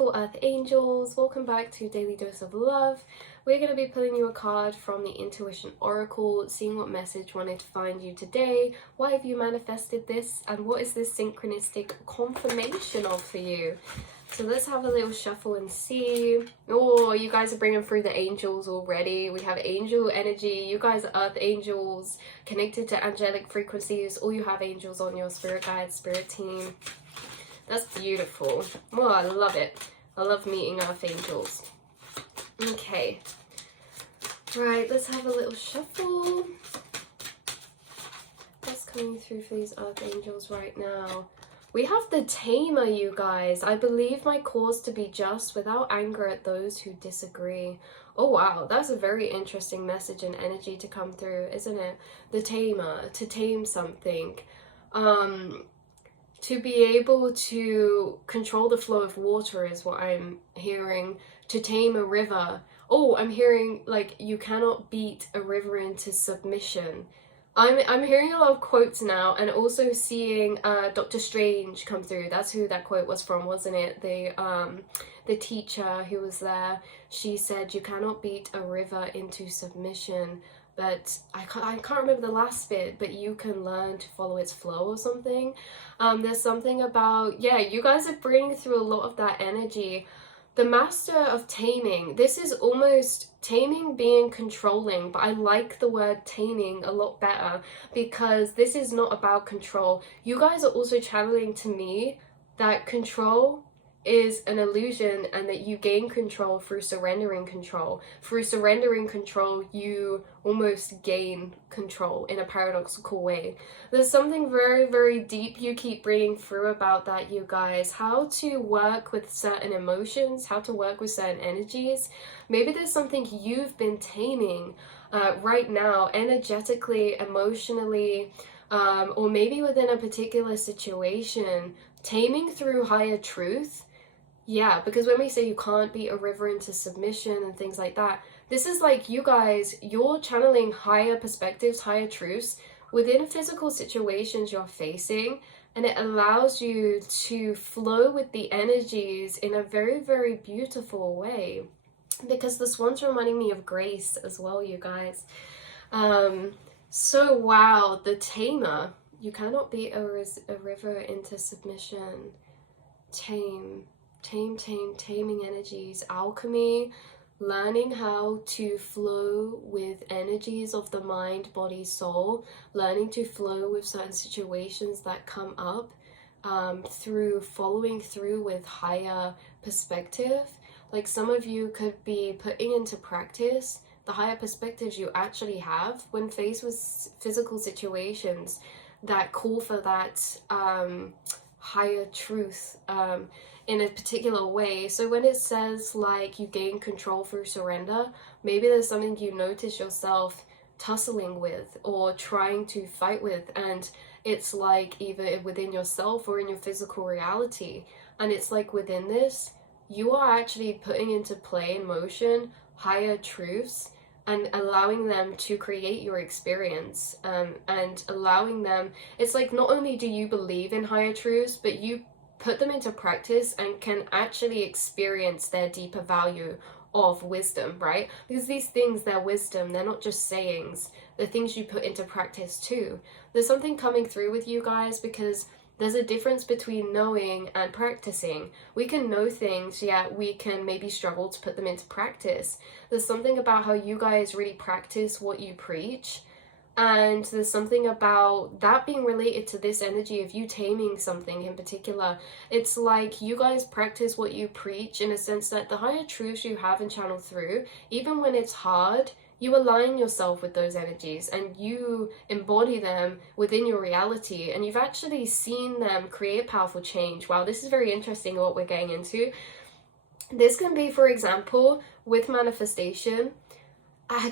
beautiful earth angels, welcome back to Daily Dose of Love. We're going to be pulling you a card from the Intuition Oracle, seeing what message wanted to find you today, why have you manifested this, and what is this synchronistic confirmation of for you. So let's have a little shuffle and see. Oh, you guys are bringing through the angels already. We have angel energy. You guys are earth angels connected to angelic frequencies, or you have angels on your spirit guide, spirit team. That's beautiful. Oh, I love it. I love meeting earth angels. Okay. Right, let's have a little shuffle. What's coming through for these earth angels right now? We have the Tamer, you guys. I believe my cause to be just without anger at those who disagree. Oh wow, that's a very interesting message and energy to come through, isn't it? The Tamer, to tame something. To be able to control the flow of water is what I'm hearing. To tame a river. Oh, I'm hearing like you cannot beat a river into submission. I'm hearing a lot of quotes now, and also seeing Dr. Strange come through. That's who that quote was from, wasn't it? The teacher who was there, she said you cannot beat a river into submission. But I can't remember the last bit, but you can learn to follow its flow or something. There's something about, yeah, you guys are bringing through a lot of that energy. The master of taming, this is almost taming being controlling, but I like the word taming a lot better because this is not about control. You guys are also channeling to me that control is an illusion and that you gain control through surrendering control. Through surrendering control, you almost gain control in a paradoxical way. There's something very, very deep you keep bringing through about that, you guys. How to work with certain emotions, how to work with certain energies. Maybe there's something you've been taming right now, energetically, emotionally, or maybe within a particular situation, taming through higher truth. Yeah, because when we say you can't beat a river into submission and things like that, this is like you guys, you're channeling higher perspectives, higher truths within physical situations you're facing, and it allows you to flow with the energies in a very, very beautiful way. Because this one's reminding me of grace as well, you guys. So wow, the Tamer. You cannot beat a river into submission. Taming energies, alchemy, learning how to flow with energies of the mind, body, soul, learning to flow with certain situations that come up through following through with higher perspective. Like some of you could be putting into practice the higher perspectives you actually have when faced with physical situations that call for that higher truth in a particular way. So when it says like you gain control through surrender, maybe there's something you notice yourself tussling with or trying to fight with, and it's like either within yourself or in your physical reality, and it's like within this you are actually putting into play in motion higher truths and allowing them to create your experience, and allowing them, it's like not only do you believe in higher truths, but you put them into practice and can actually experience their deeper value of wisdom, right? Because these things, they're wisdom, they're not just sayings, they're things you put into practice too. There's something coming through with you guys because there's a difference between knowing and practicing. We can know things, yet we can maybe struggle to put them into practice. There's something about how you guys really practice what you preach, and there's something about that being related to this energy of you taming something in particular. It's like you guys practice what you preach in a sense that the higher truths you have and channel through, even when it's hard, you align yourself with those energies and you embody them within your reality, and you've actually seen them create powerful change. Wow, this is very interesting what we're getting into. This can be, for example, with manifestation,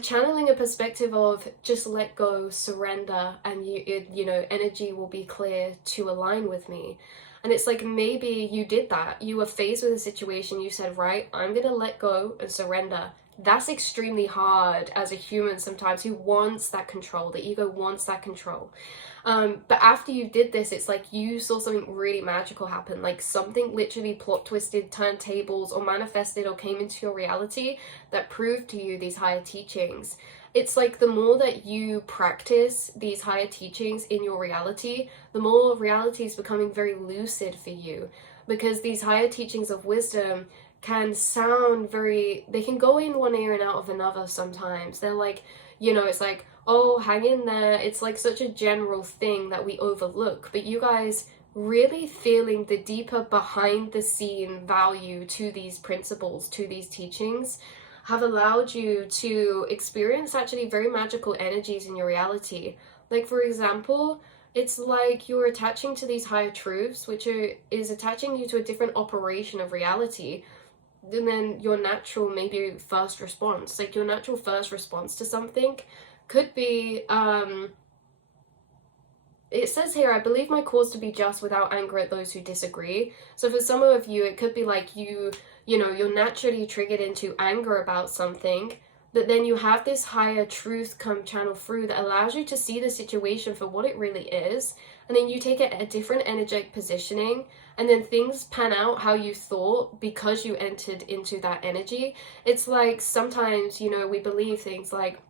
channeling a perspective of just let go, surrender, and you know, energy will be clear to align with me. And it's like maybe you did that. You were faced with a situation, you said, right, I'm gonna let go and surrender. that's extremely hard as a human sometimes, who wants that control. The ego wants that control. But after you did this, it's like you saw something really magical happen, like something literally plot twisted, turned tables, or manifested or came into your reality that proved to you these higher teachings. It's like the more that you practice these higher teachings in your reality, the more reality is becoming very lucid for you, because these higher teachings of wisdom can sound very, they can go in one ear and out of another sometimes. They're like, you know, it's like, oh, hang in there. It's like such a general thing that we overlook. But you guys really feeling the deeper behind the scene value to these principles, to these teachings, have allowed you to experience actually very magical energies in your reality. Like, for example, it's like you're attaching to these higher truths, which is attaching you to a different operation of reality. And then your natural, maybe first response, like your natural first response to something could be, it says here, I believe my cause to be just without anger at those who disagree. So for some of you, it could be like you know, you're naturally triggered into anger about something, but then you have this higher truth come channel through that allows you to see the situation for what it really is, and then you take it a different energetic positioning, and then things pan out how you thought because you entered into that energy. It's like sometimes, you know, we believe things like,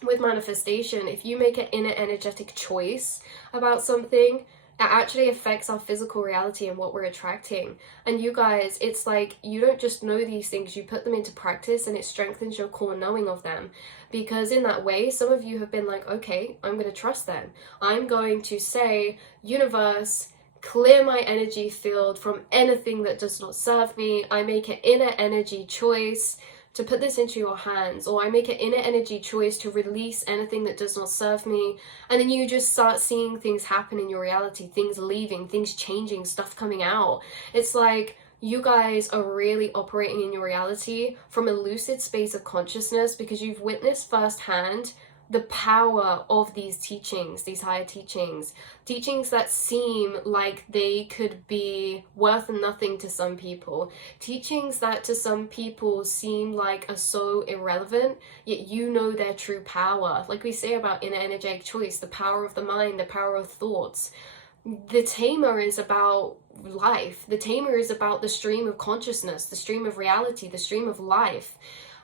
with manifestation, if you make an inner energetic choice about something, it actually affects our physical reality and what we're attracting. And you guys, it's like you don't just know these things, you put them into practice, and it strengthens your core knowing of them. Because in that way, some of you have been like, okay, I'm going to trust them. I'm going to say, universe, clear my energy field from anything that does not serve me. I make an inner energy choice to put this into your hands, or I make an inner energy choice to release anything that does not serve me. And then you just start seeing things happen in your reality, things leaving, things changing, stuff coming out. It's like you guys are really operating in your reality from a lucid space of consciousness, because you've witnessed firsthand the power of these teachings, these higher teachings, teachings that seem like they could be worth nothing to some people, teachings that to some people seem like are so irrelevant, yet you know their true power. Like we say about inner energetic choice, the power of the mind, the power of thoughts. The tamer is about life. The tamer is about the stream of consciousness, the stream of reality, the stream of life.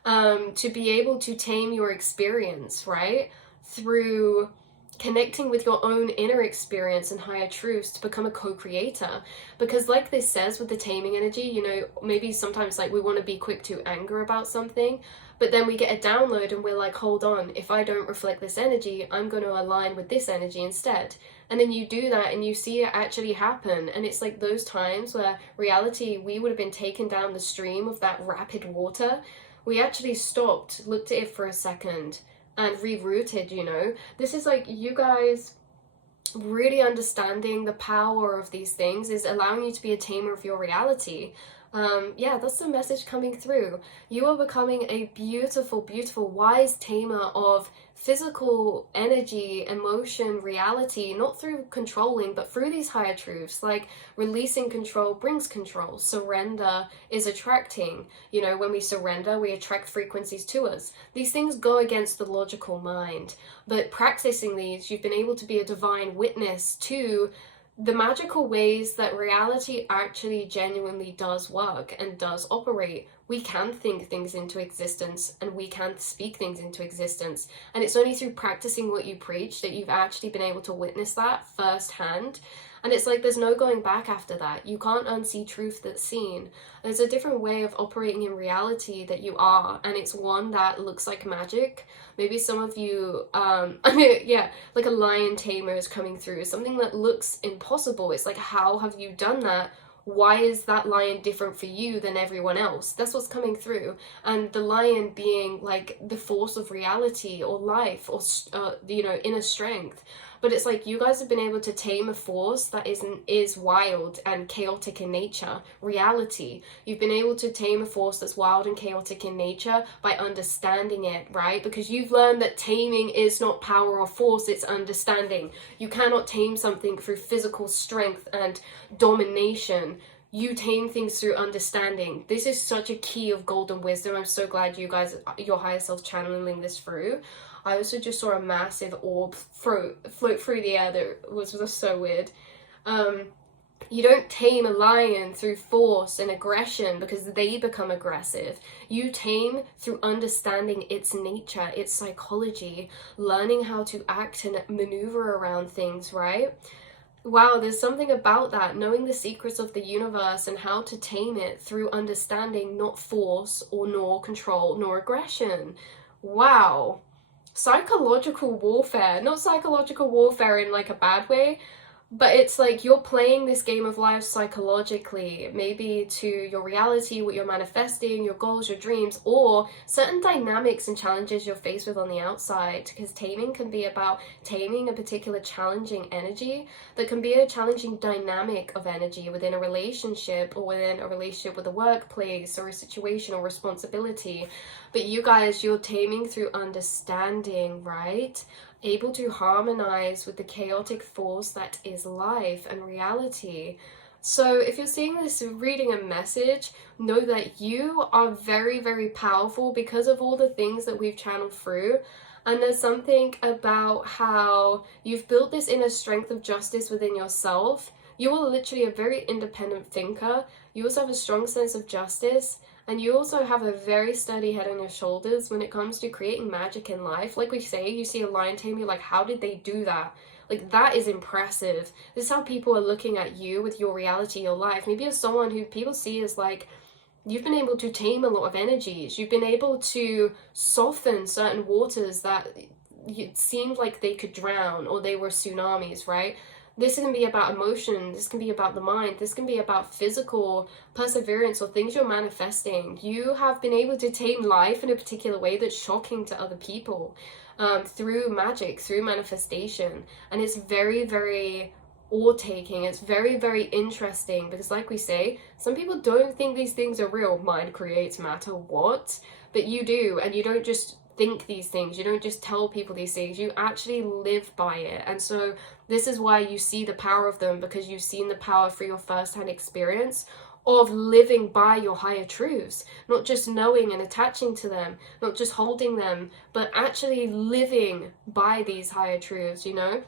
To be able to tame your experience, right? Through connecting with your own inner experience and higher truths to become a co-creator. Because like this says with the taming energy, you know, maybe sometimes like we want to be quick to anger about something, but then we get a download and we're like, hold on, if I don't reflect this energy, I'm going to align with this energy instead. And then you do that and you see it actually happen. And it's like those times where reality, we would have been taken down the stream of that rapid water. We actually stopped, looked at it for a second, and rerouted, you know. This is like you guys really understanding the power of these things is allowing you to be a tamer of your reality. Yeah, that's the message coming through. You are becoming a beautiful, beautiful, wise tamer of physical energy, emotion, reality, not through controlling, but through these higher truths. Like releasing control brings control. Surrender is attracting. You know, when we surrender, we attract frequencies to us. These things go against the logical mind, but practicing these, you've been able to be a divine witness to the magical ways that reality actually genuinely does work and does operate. We can think things into existence and we can speak things into existence. And it's only through practicing what you preach that you've actually been able to witness that firsthand. And it's like there's no going back after that. You can't unsee truth that's seen. There's a different way of operating in reality that you are, and it's one that looks like magic. Maybe some of you, yeah, like a lion tamer is coming through, something that looks impossible. It's like, how have you done that? Why is that lion different for you than everyone else? That's what's coming through. And the lion being like the force of reality or life or, you know, inner strength. But it's like you guys have been able to tame a force that is wild and chaotic in nature, reality. You've been able to tame a force that's wild and chaotic in nature by understanding it, right? Because you've learned that taming is not power or force, it's understanding. You cannot tame something through physical strength and domination. you tame things through understanding. This is such a key of golden wisdom. I'm so glad you guys, your higher self, channeling this through. I also just saw a massive orb float through the air that was so weird. You don't tame a lion through force and aggression because they become aggressive. You tame through understanding its nature, its psychology, learning how to act and maneuver around things, right? Wow, there's something about that, knowing the secrets of the universe and how to tame it through understanding, not force or nor control nor aggression. Wow. Psychological warfare, not psychological warfare in like a bad way, but it's like you're playing this game of life psychologically, maybe to your reality, what you're manifesting, your goals, your dreams, or certain dynamics and challenges you're faced with on the outside. Because taming can be about taming a particular challenging energy that can be a challenging dynamic of energy within a relationship, or within a relationship with a workplace or a situation or responsibility. But you guys, you're taming through understanding, right? Able to harmonize with the chaotic force that is life and reality. So if you're seeing this reading a message, know that you are very, very powerful because of all the things that we've channeled through. And there's something about how you've built this inner strength of justice within yourself. You are literally a very independent thinker. You also have a strong sense of justice. And you also have a very steady head on your shoulders when it comes to creating magic in life. Like we say, you see a lion tame, you're like, how did they do that? Like, that is impressive. This is how people are looking at you with your reality, your life. Maybe as someone who people see as like, you've been able to tame a lot of energies. You've been able to soften certain waters that it seemed like they could drown or they were tsunamis, right? This can be about emotion, this can be about the mind, this can be about physical perseverance or things you're manifesting. You have been able to tame life in a particular way that's shocking to other people, through magic, through manifestation. And it's very, very awe-taking. It's very, very interesting because, like we say, some people don't think these things are real. Mind creates matter, what? But you do, and you don't just think these things, you don't just tell people these things, you actually live by it. And so this is why you see the power of them, because you've seen the power through your first-hand experience of living by your higher truths, not just knowing and attaching to them, not just holding them, but actually living by these higher truths, you know?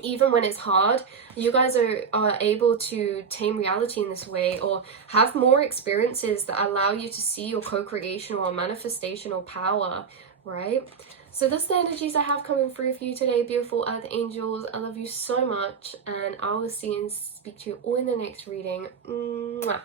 Even when it's hard, you guys are able to tame reality in this way, or have more experiences that allow you to see your co-creational or manifestational power, right? So that's the energies I have coming through for you today, beautiful earth angels. I love you so much, and I will see and speak to you all in the next reading. Mwah.